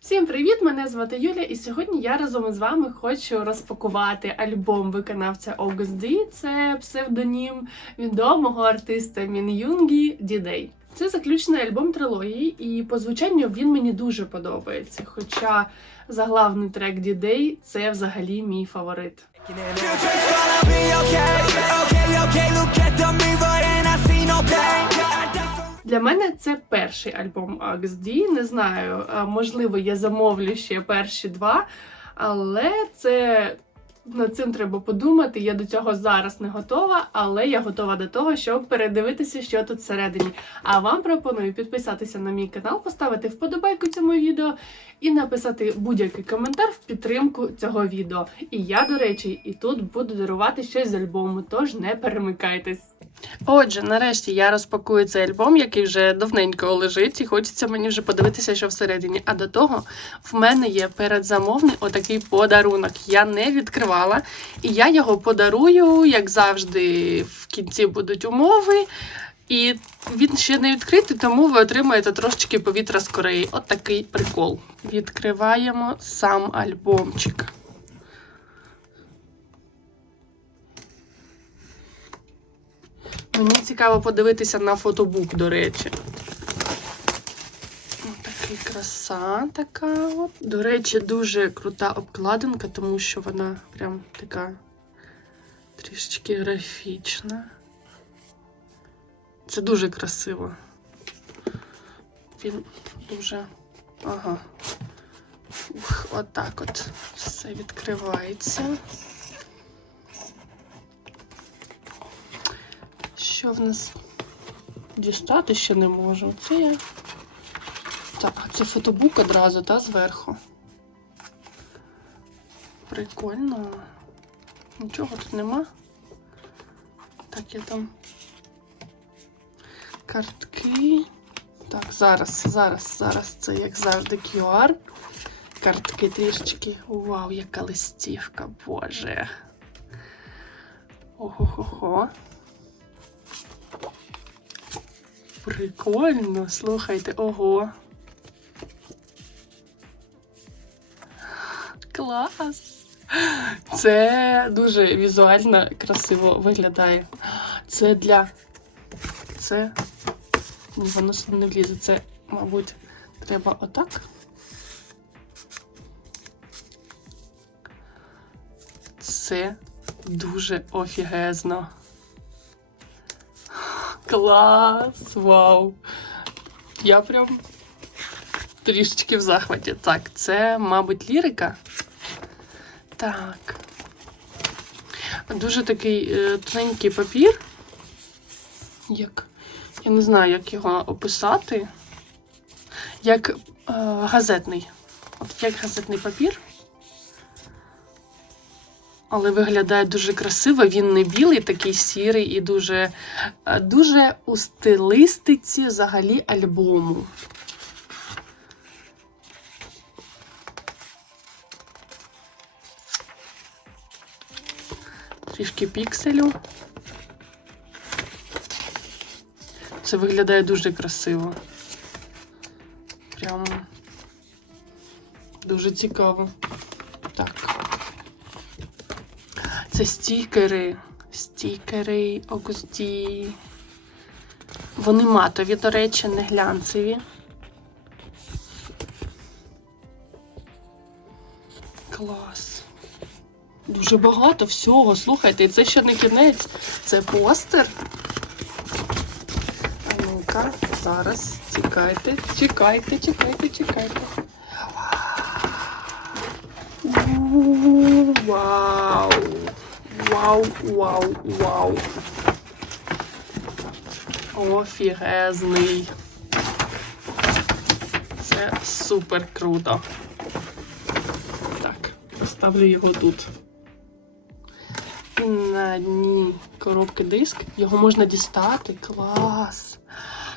Всім привіт! Мене звати Юля, і сьогодні я разом з вами хочу розпакувати альбом виконавця August D. Це псевдонім відомого артиста Мін'юнгі Дідей. Це заключний альбом трилогії, і по звучанню він мені дуже подобається. Хоча заглавний трек Дідей це взагалі мій фаворит. Для мене це перший альбом XD. Не знаю, е, можливо, я замовлю ще перші два, але це над цим треба подумати. Я до цього зараз не готова, але я готова до того, щоб передивитися, що тут всередині. А вам пропоную підписатися на мій канал, поставити вподобайку цьому відео і написати будь-який коментар в підтримку цього відео. І я, до речі, і тут буду дарувати щось з альбому, тож не перемикайтесь. Отже, нарешті я розпакую цей альбом, який вже давненько лежить, і хочеться мені вже подивитися, що всередині. А до того в мене є передзамовний отакий подарунок. Я не відкривала, і я його подарую, як завжди, в кінці будуть умови. І він ще не відкритий, тому ви отримаєте трошечки повітря з Кореї. От такий прикол. Відкриваємо сам альбомчик. Мені цікаво подивитися на фотобук, до речі. Такий краса така. От. До речі, дуже крута обкладинка, тому що вона прям така трішечки графічна. Це дуже красиво. Він дуже. Ага. Ух, отак от все відкривається. Що в нас дістати ще не можу. Це я. Так, це фотобук одразу, та, зверху. Прикольно. Нічого тут нема. Так, я там. Картки. Так, зараз, зараз, зараз це, як завжди, QR. Картки трішечки. Вау, яка листівка, боже. Ого-го-го. Прикольно, слухайте, ого. Клас! Це дуже візуально красиво виглядає. Це для. Це. Ні, воно сюди не влізе. Це, мабуть, треба отак. Це дуже офігезно. Клас! Вау! Я прям трішечки в захваті. Так, це, мабуть, лірика. Так. Дуже такий е, тоненький папір. Як. Я не знаю, як його описати. Як е, газетний. От як газетний папір. Але виглядає дуже красиво. Він не білий, такий сірий і дуже, е, дуже у стилистиці взагалі альбому. Трішки пікселю. Це виглядає дуже красиво. Прям дуже цікаво. Так. Це стікери. Стікери Огусті. Вони матові, до речі, не глянцеві. Клас. Дуже багато всього. Слухайте, це ще не кінець. Це постер. А ну-ка, зараз чекайте, чекайте, чекайте, чекайте. У, Вау! Вау, вау, вау. Офігезний. Це супер круто. Так, поставлю його тут. На дні коробки диск. Його можна дістати. Клас.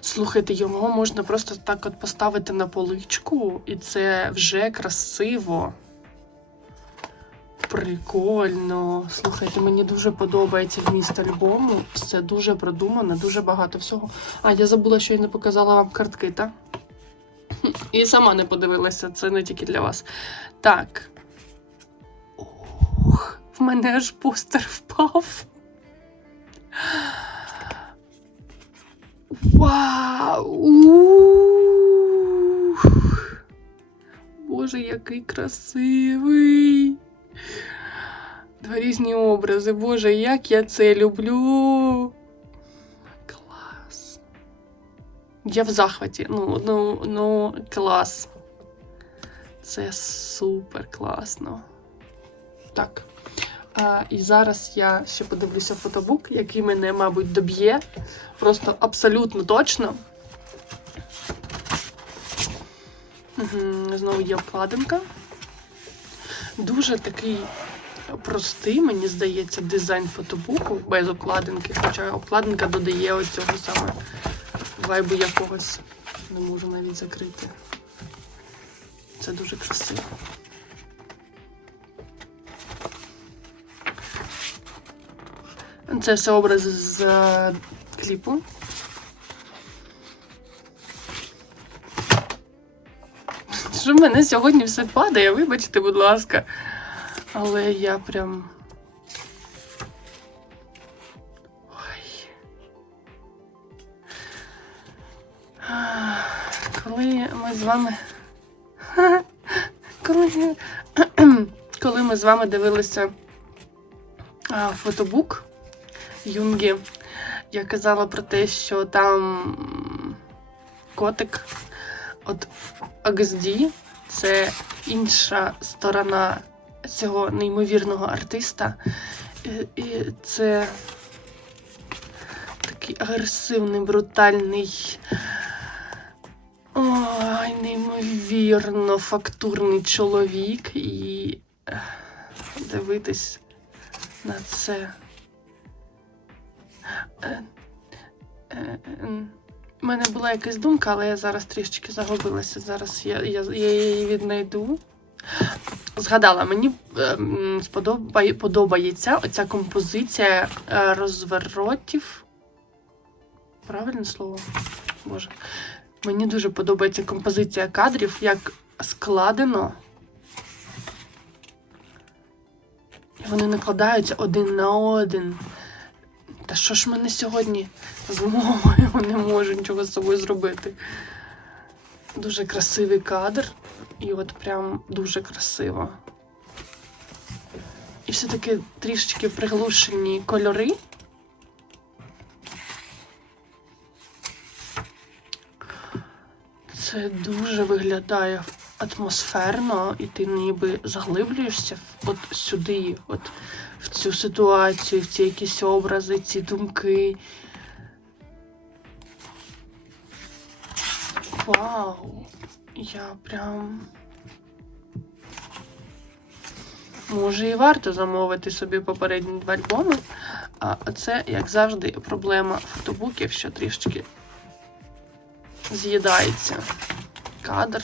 Слухайте, його можна просто так от поставити на поличку, і це вже красиво. Прикольно. Слухайте, мені дуже подобається вміст альбому. Все дуже продумано, дуже багато всього. А, я забула, що я не показала вам картки, так? І сама не подивилася, це не тільки для вас. Так. Ох, в мене аж постер впав. Вау! Боже, який красивий! Два різні образи. Боже, як я це люблю. Клас. Я в захваті. Ну, ну, ну, клас. Це супер класно. Так. А, і зараз я ще подивлюся фотобук, який мене, мабуть, доб'є. Просто абсолютно точно. Угу, знову є обкладинка. Дуже такий простий, мені здається, дизайн фотобуку без обкладинки. Хоча обкладинка додає оцього саме вайбу якогось. Не можу навіть закрити. Це дуже красиво. Це все образи з е, кліпу. Що в мене сьогодні все падає, вибачте, будь ласка. Але я прям. Ой. Коли ми з вами. Коли, коли ми з вами дивилися фотобук Юнгі, я казала про те, що там котик от XD це інша сторона цього неймовірного артиста. І, це такий агресивний, брутальний. Ой, неймовірно фактурний чоловік і дивитись на це. У мене була якась думка, але я зараз трішечки загубилася. Зараз я, я, я її віднайду. Згадала, мені е, сподобає, подобається оця композиція е, розворотів. Правильне слово? Боже. Мені дуже подобається композиція кадрів, як складено. І вони накладаються один на один. Та що ж мене сьогодні з мовою не можу нічого з собою зробити. Дуже красивий кадр. І от прям дуже красиво. І все-таки трішечки приглушені кольори. Це дуже виглядає атмосферно, і ти ніби заглиблюєшся от сюди, от в цю ситуацію, в ці якісь образи, ці думки. Вау! Я прям. Може, і варто замовити собі попередні два альбоми. А це, як завжди, проблема фотобуків, що трішечки з'їдається кадр.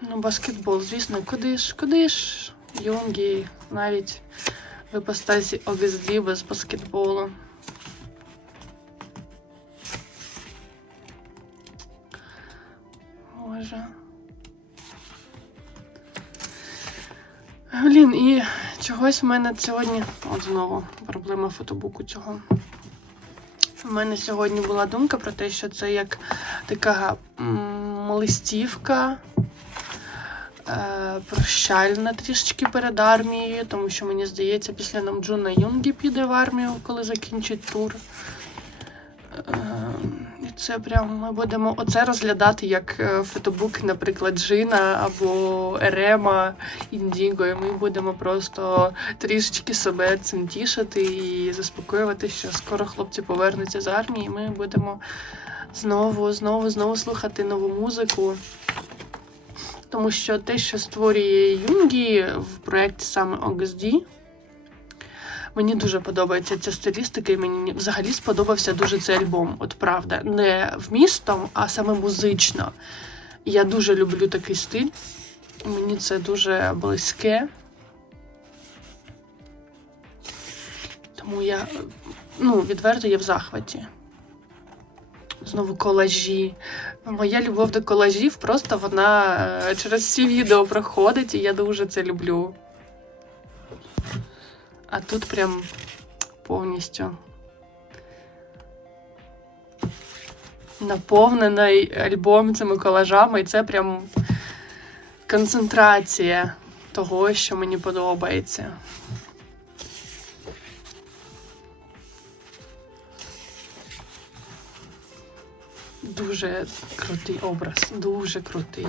Ну, баскетбол, звісно, куди ж, куди ж Юнгі навіть в іпостасі OXD без баскетболу. Боже. Блін, і чогось в мене сьогодні. От знову проблема фотобуку цього. У мене сьогодні була думка про те, що це як така листівка прощальна трішечки перед армією, тому що мені здається, після Намджуна Юнгі піде в армію, коли закінчить тур. Е, і це прям ми будемо оце розглядати як е, фотобук, наприклад, Джина або Ерема Індіго. І ми будемо просто трішечки себе цим тішити і заспокоювати, що скоро хлопці повернуться з армії. і Ми будемо знову, знову, знову слухати нову музику. Тому що те, що створює Юнгі в проєкті саме OXD, Мені дуже подобається ця стилістика, і мені взагалі сподобався дуже цей альбом. От правда, не вмістом, а саме музично. Я дуже люблю такий стиль. Мені це дуже близьке. Тому я, ну, відверто, я в захваті. Знову колажі. Моя любов до колажів просто вона е, через всі відео проходить, і я дуже це люблю. А тут прям повністю наповнений альбом цими колажами, і це прям концентрація того, що мені подобається. Дуже крутий образ, дуже крутий.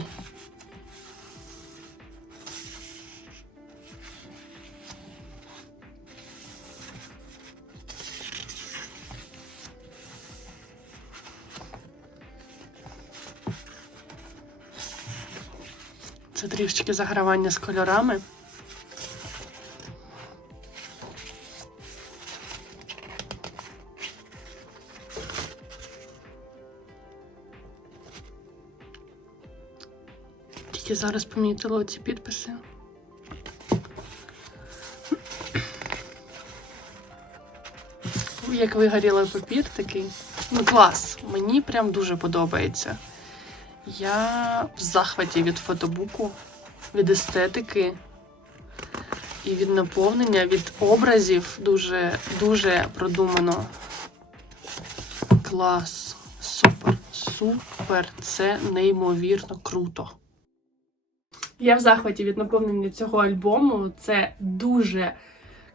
Це трішечки загравання з кольорами. Тільки зараз помітила ці підписи. Як вигорілий папір такий. Ну, клас. Мені прям дуже подобається. Я в захваті від фотобуку, від естетики і від наповнення, від образів дуже, дуже продумано. Клас. Супер, супер. Це неймовірно круто. Я в захваті від наповнення цього альбому. Це дуже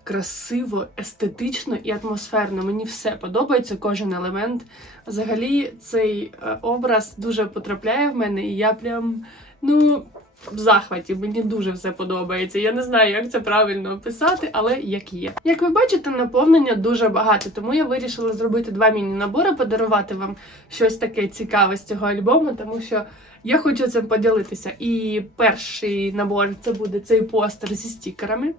красиво, естетично і атмосферно. Мені все подобається, кожен елемент. Взагалі, цей е, образ дуже потрапляє в мене, і я прям ну. В захваті мені дуже все подобається. Я не знаю, як це правильно описати, але як є. Як ви бачите, наповнення дуже багато, тому я вирішила зробити два міні-набори, подарувати вам щось таке цікаве з цього альбому, тому що я хочу цим поділитися. І перший набор це буде цей постер зі стікерами.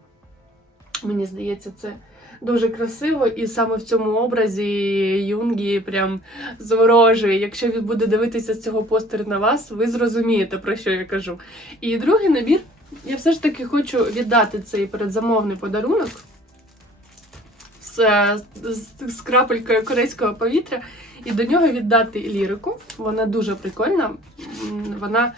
Мені здається, це дуже красиво, і саме в цьому образі Юнгі прям заворожує. Якщо він буде дивитися з цього постеру на вас, ви зрозумієте, про що я кажу. І другий набір, я все ж таки хочу віддати цей передзамовний подарунок з, з, з крапелькою корейського повітря, і до нього віддати лірику. Вона дуже прикольна. Вона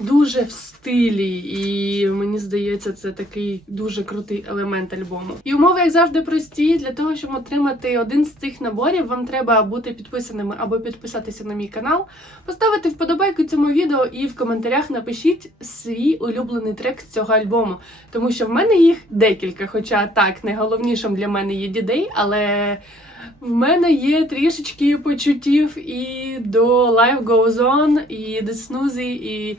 дуже в стилі, і мені здається, це такий дуже крутий елемент альбому. І умови, як завжди, прості. Для того, щоб отримати один з цих наборів, вам треба бути підписаними або підписатися на мій канал, поставити вподобайку цьому відео і в коментарях напишіть свій улюблений трек з цього альбому. Тому що в мене їх декілька, хоча так, найголовнішим для мене є дідей, але. В мене є трішечки почуттів і до Life Goes On, і The Snoozy, і.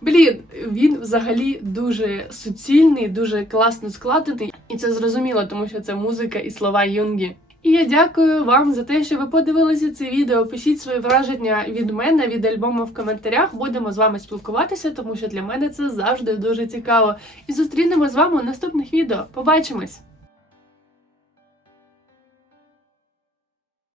Блін, він взагалі дуже суцільний, дуже класно складений, і це зрозуміло, тому що це музика і слова Юнгі. І я дякую вам за те, що ви подивилися це відео. Пишіть свої враження від мене, від альбому в коментарях. Будемо з вами спілкуватися, тому що для мене це завжди дуже цікаво. І зустрінемо з вами у наступних відео. Побачимось!